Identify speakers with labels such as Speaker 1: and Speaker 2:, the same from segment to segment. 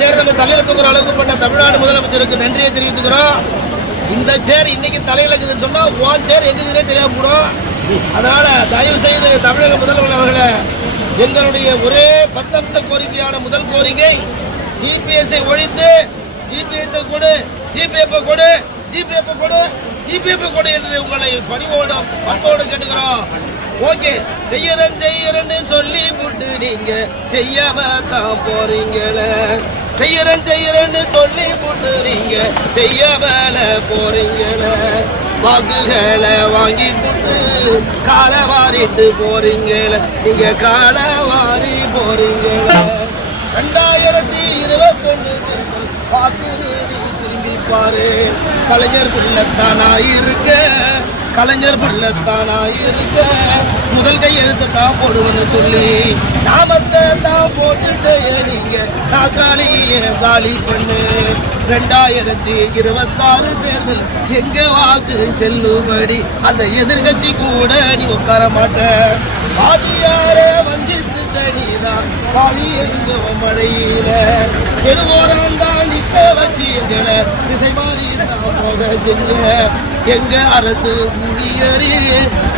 Speaker 1: சேர் நம்ம தலையில தூக்குற அளவுக்கு பண்ண தமிழ்நாடு முதலமைச்சருக்கு நன்றியை தெரிவித்துக்கிறோம். இந்த சேர் இன்னைக்கு தலையில இருக்குதுன்னு சொன்னா ஓ சேர் எங்குதுன்னே தெரியாம போடும் அதனால தயவு செய்து தமிழக முதல்வர் அவர்களை எங்களுடைய ஒரே பத்தம்ச கோரிக்கையான முதல் கோரிக்கை சிபிஎஸ்ஐ ஒழித்து ஜிபிஎஸ் கொடு ஜிபிஎஃப் கொடு ஜிபிஎஃப் கொடு ஜிபிஎஃப் கொடு என்று உங்களை பணிவோடு பண்போடு கேட்டுக்கிறோம். ஓகே செய்யறேன் செய்யறேன்னு சொல்லி விட்டு நீங்க செய்யாம தான் போறீங்களே. செய்யறேன் செய்யறேன்னு சொல்லி புட்டுறீங்க. செய்ய வேலை போறீங்கள. வாக்குகளை வாங்கி போட்டு காலை வாரிட்டு போறீங்கள. நீங்க காலை வாரி போறீங்கள. ரெண்டாயிரத்தி இருபத்தொன்னு பார்த்து திரும்பி பாரு. கலைஞர் பிள்ளைத்தானா இருக்க. கலைஞர் பிள்ளைத்தானா இருக்க முதல் கையெழுத்து தான் போடுவோம்னு சொல்லி நாமத்தை தான் போட்டுட்டு நீங்க நாக்காளிய காலி பண்ணு. ரெண்டாயிரத்தி இருபத்தாறு தேர்தல் எங்க வாக்கு செல்லுபடி? அந்த எதிர்கட்சி கூட நீ உட்கார மாட்ட. பாதியாரே வஞ்சித்து நீதான். பாடி எங்க மழையில. தெருவோரம் திசை மாறி போக செஞ்ச எங்க அரசு ஊழியரே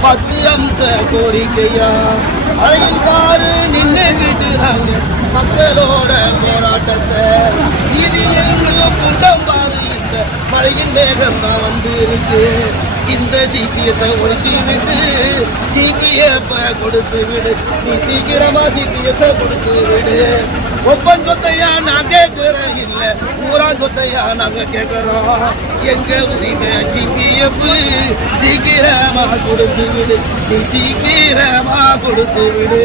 Speaker 1: பத்து அம்ச கோரிக்கையா? மழையில் பாரு நின்று மக்களோட போராட்டத்தை. இதில் எங்களும் கூட்டம் பாரு இந்த மழையின் வேகம் தான் வந்து இருக்கு இந்த சிபிஎஸ் ஒழிச்சு விட்டு சிபிஎஃப் கொடுத்து விடு. நீ சீக்கிரமா சிபிஎஸ் கொடுத்து விடு. ஒப்பன் சொத்தையா நான் கேட்கிறேன் இல்ல ஊரா சொத்தையா நாங்க கேட்கிறோம் எங்க உரிமை? ஜிபிஎஃப் சீக்கிரமா கொடுத்து விடு. நீ சீக்கிரமா கொடுத்து விடு.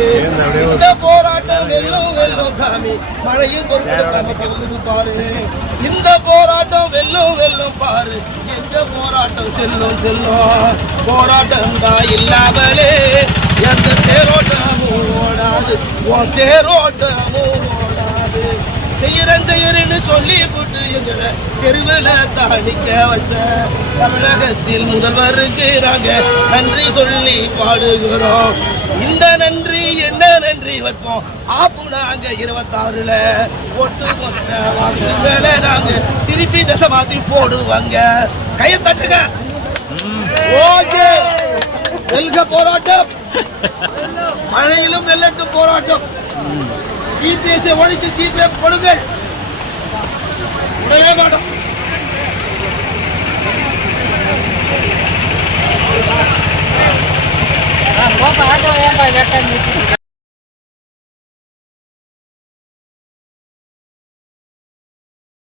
Speaker 1: இந்த போராட்டம் வெல்லும் வெல்லும் சாமி. மழையும் பொறுப்பு பாரு. இந்த போராட்டம் வெல்லும் வெல்லும் பாரு. எங்க போராட்டம் செல்லும் செல்லும்? போராட்டம் தான் இல்லாமலே எந்த தேரோட்டமும் ஓடாது. உன் தேரோட்டமும் செய்யறேன் செய்யறேன்னு சொல்லி போட்டு எங்களை தெருவில் தாணிக்க வச்ச தமிழகத்தில் முதல்வருக்கு நாங்க நன்றி சொல்லி பாடுகிறோம். இந்த நன்றி என்ன நன்றி வைப்போம்? ஆப்பு நாங்க இருபத்தாறுல ஒட்டு மொத்த வாக்குகளை நாங்க திருப்பி தசை மாத்தி போடுவாங்க. கையை தட்டுங்க. ஓகே. வெல்க போராட்டம். மழையிலும் வெள்ளட்டும் போராட்டம். ஜிபிஎஸ் ஒழிச்சு ஜிபிஎஃப் கொடுங்கள் உடனே மாட்டோம்
Speaker 2: ஆட்டோ ஏன்பா கேட்டா